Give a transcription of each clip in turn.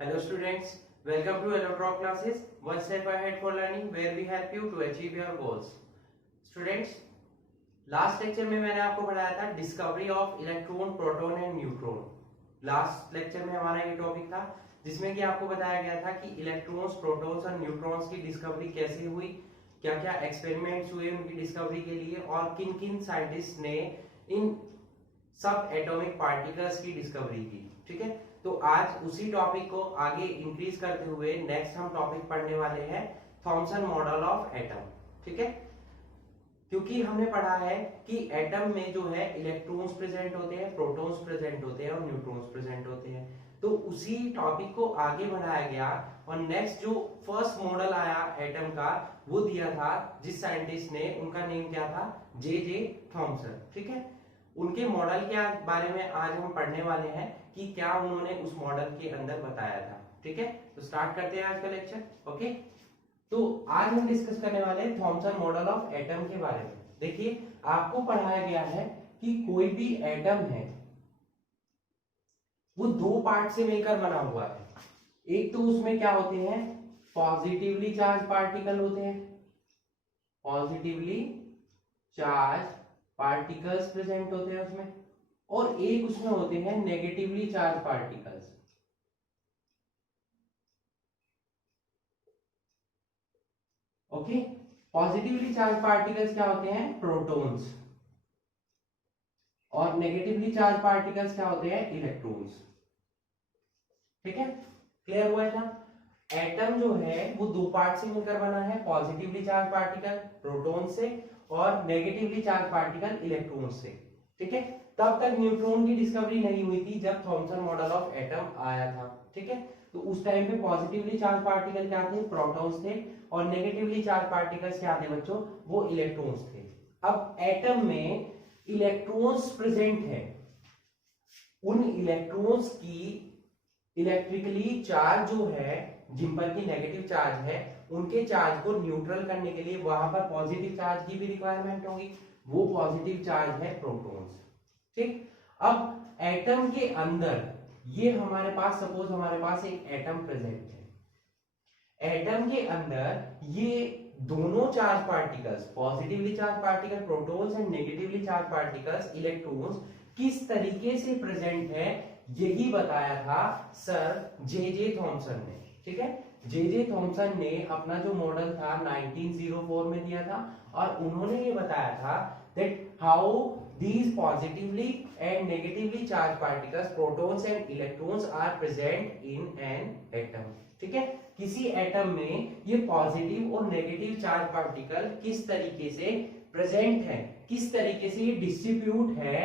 Hello students, welcome to Electro classes, one step ahead for learning where we help you to achieve your goals. Students, last lecture में मैंने आपको पढ़ाया था discovery of electron, proton and neutron. Last lecture में हमारा ये topic था जिसमें कि आपको बताया गया था कि इलेक्ट्रॉन्स, प्रोटॉन्स और न्यूट्रॉन्स की डिस्कवरी कैसे हुई, क्या क्या एक्सपेरिमेंट्स हुए उनकी डिस्कवरी के लिए और किन किन साइंटिस्ट ने इन सब एटॉमिक पार्टिकल्स की डिस्कवरी की। ठीक है, तो आज उसी टॉपिक को आगे इंक्रीज करते हुए नेक्स्ट हम टॉपिक पढ़ने वाले हैं थॉमसन मॉडल ऑफ एटम। ठीक है, क्योंकि हमने पढ़ा है कि एटम में जो है इलेक्ट्रॉन्स प्रेजेंट होते हैं, प्रोटॉन्स प्रेजेंट होते हैं और न्यूट्रॉन्स प्रेजेंट होते हैं। तो उसी टॉपिक को आगे बढ़ाया गया और नेक्स्ट जो फर्स्ट मॉडल आया एटम का वो दिया था जिस साइंटिस्ट ने, उनका नेम क्या था, जे थॉमसन। ठीक है, उनके मॉडल के बारे में आज हम पढ़ने वाले हैं कि क्या उन्होंने उस मॉडल के अंदर बताया था। ठीक है, तो स्टार्ट करते हैं आज का लेक्चर। ओके, तो आज हम डिस्कस करने वाले हैं थॉमसन मॉडल ऑफ एटम के बारे में। देखिए, आपको पढ़ाया गया है कि कोई भी एटम है वो दो पार्ट से मिलकर बना हुआ है। एक तो उसमें क्या होते हैं, पॉजिटिवली चार्ज पार्टिकल होते हैं, पॉजिटिवली चार्ज पार्टिकल्स प्रेजेंट होते हैं उसमें, और एक उसमें होते हैं negatively charge particles. Okay, positively charge particles क्या होते हैं, प्रोटॉन्स, और नेगेटिवली चार्ज पार्टिकल्स क्या होते हैं, इलेक्ट्रॉन्स। ठीक है, क्लियर हुआ है ना। एटम जो है वो दो पार्ट से मिलकर बना है, पॉजिटिवली चार्ज पार्टिकल प्रोटॉन से और नेगेटिवली चार्ज पार्टिकल इलेक्ट्रॉन से। ठीक है, तब तक न्यूट्रॉन की डिस्कवरी नहीं हुई थी जब थॉमसन मॉडल ऑफ एटम आया था। ठीक है, तो उस टाइम पे पॉजिटिवली चार्ज पार्टिकल क्या थे, प्रोटॉन्स थे, और नेगेटिवली चार्ज पार्टिकल्स क्या थे बच्चों, वो इलेक्ट्रॉन्स थे। अब एटम में इलेक्ट्रॉन्स प्रेजेंट है, उन इलेक्ट्रॉन्स की इलेक्ट्रिकली चार्ज जो है, जिन पर की नेगेटिव चार्ज है, उनके चार्ज को न्यूट्रल करने के लिए वहां पर पॉजिटिव चार्ज की भी रिक्वायरमेंट होगी। वो पॉजिटिव चार्ज है प्रोटॉन्स। ठीक, अब एटम के अंदर ये हमारे पास, सपोज हमारे पास एक एटम प्रेजेंट है। एटम के अंदर ये दोनों charge particles, positively charge particle protons and negatively charge particles electrons, किस तरीके से प्रेजेंट है यही बताया था सर जे थॉमसन ने। ठीक है, जे थॉमसन ने अपना जो मॉडल था 1904 में दिया था और उन्होंने ये बताया था that how these positively and negatively charged particles, protons and electrons are present in an atom. ठीक है, किसी एटम में ये पॉजिटिव और नेगेटिव चार्ज पार्टिकल किस तरीके से प्रेजेंट है, किस तरीके से ये डिस्ट्रीब्यूट है,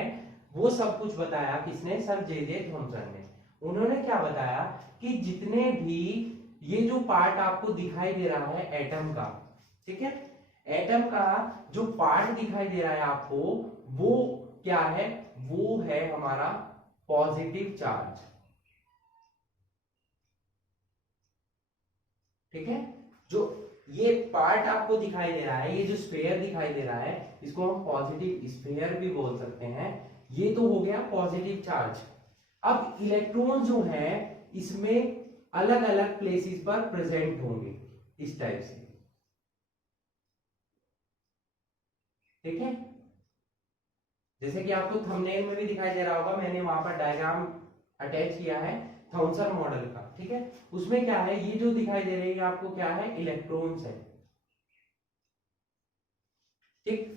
वो सब कुछ बताया किसने, सर जे थॉमसन ने। उन्होंने क्या बताया कि जितने भी ये जो पार्ट आपको दिखाई दे रहा है एटम का, ठीक है, एटम का जो पार्ट दिखाई दे रहा है आपको, वो क्या है, वो है हमारा पॉजिटिव चार्ज। ठीक है, जो ये पार्ट आपको दिखाई दे रहा है, ये जो स्फीयर दिखाई दे रहा है, इसको हम पॉजिटिव स्फीयर भी बोल सकते हैं। ये तो हो गया पॉजिटिव चार्ज। अब इलेक्ट्रॉन जो है इसमें अलग अलग प्लेसेस पर प्रेजेंट होंगे इस टाइप से। ठीक है, जैसे कि आपको थंबनेल में भी दिखाई दे रहा होगा, मैंने वहां पर डायग्राम अटैच किया है थॉमसन मॉडल का। ठीक है, उसमें क्या है, ये जो दिखाई दे रही है आपको क्या है, इलेक्ट्रॉन्स है। ठीक,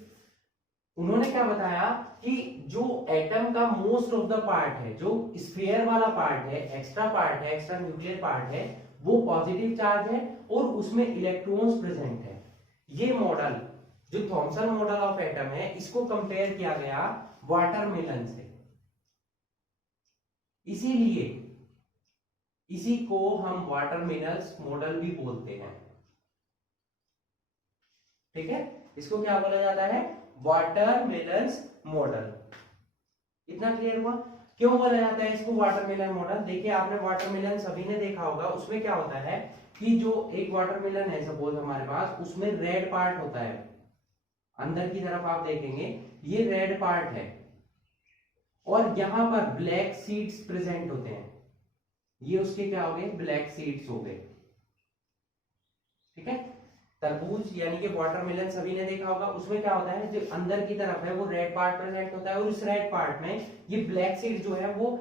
उन्होंने क्या बताया कि जो एटम का मोस्ट ऑफ द पार्ट है, जो स्फीयर वाला पार्ट है, एक्स्ट्रा पार्ट है, एक्स्ट्रा न्यूक्लियर पार्ट है, वो पॉजिटिव चार्ज है और उसमें इलेक्ट्रॉन्स प्रेजेंट है। ये मॉडल जो थॉमसन मॉडल ऑफ एटम है, इसको कंपेयर किया गया वाटरमेलन से। इसीलिए इसी को हम वाटरमेलन्स मॉडल भी बोलते हैं। ठीक है, इसको क्या बोला जाता है, वाटरमेलन्स मॉडल। इतना क्लियर हुआ, क्यों बोला जाता है इसको वाटरमेलन मॉडल। देखिए, आपने वाटरमेलन सभी ने देखा होगा, उसमें क्या होता है कि जो एक वाटरमेलन है सपोज हमारे पास, उसमें रेड पार्ट होता है, अंदर की तरफ आप देखेंगे ये रेड पार्ट है और यहां पर ब्लैक सीड्स प्रेजेंट होते हैं। ये उसके क्या हो गए, ब्लैक सीड्स हो गए। ठीक है, तरबूज यानी कि वाटरमेलन सभी ने देखा होगा, उसमें क्या होता है, जो अंदर की तरफ है वो रेड पार्ट प्रेजेंट होता है और इस रेड पार्ट में ये ब्लैक सीड जो है वो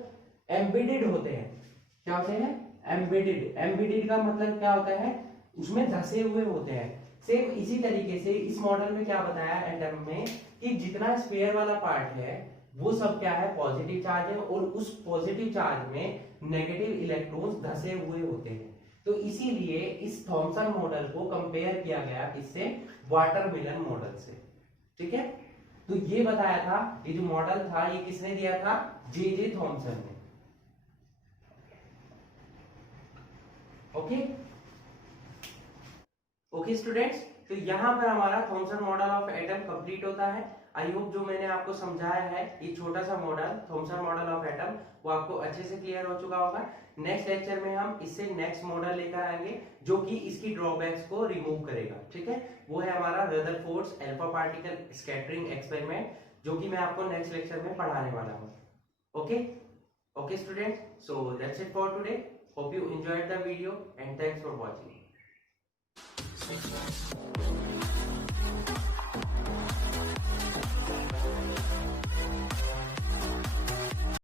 एम्बेडेड होते हैं। क्या होते हैं, एम्बेडेड। एम्बेडेड का मतलब क्या होता है, उसमें धसे हुए होते हैं। सेम इसी तरीके से इस मॉडल में क्या बताया एटम में कि जितना स्फीयर वाला पार्ट है वो सब क्या है, पॉजिटिव चार्ज है और उस पॉजिटिव चार्ज में नेगेटिव इलेक्ट्रॉन्स धसे हुए होते हैं। तो इसीलिए इस थॉमसन मॉडल को कंपेयर किया गया किससे, वाटरमेलन मॉडल से। ठीक है, तो ये बताया था, ये जो मॉडल था ये किसने दिया था, जे थॉमसन ने। ओके ओके स्टूडेंट्स, तो यहां पर हमारा Thompson model of atom complete होता है। आई होप जो मैंने आपको समझाया है ये छोटा सा model, Thompson model of atom, वो आपको अच्छे से क्लियर हो चुका होगा। नेक्स्ट लेक्चर में हम इससे नेक्स्ट मॉडल लेकर आएंगे जो कि इसकी ड्रॉबैक्स को रिमूव करेगा। ठीक है, वो है हमारा Rutherford's alpha particle scattering experiment, जो कि मैं आपको नेक्स्ट लेक्चर में पढ़ाने वाला हूँ। Okay okay students, so that's it for today. Hope you enjoyed the video and thanks for watching.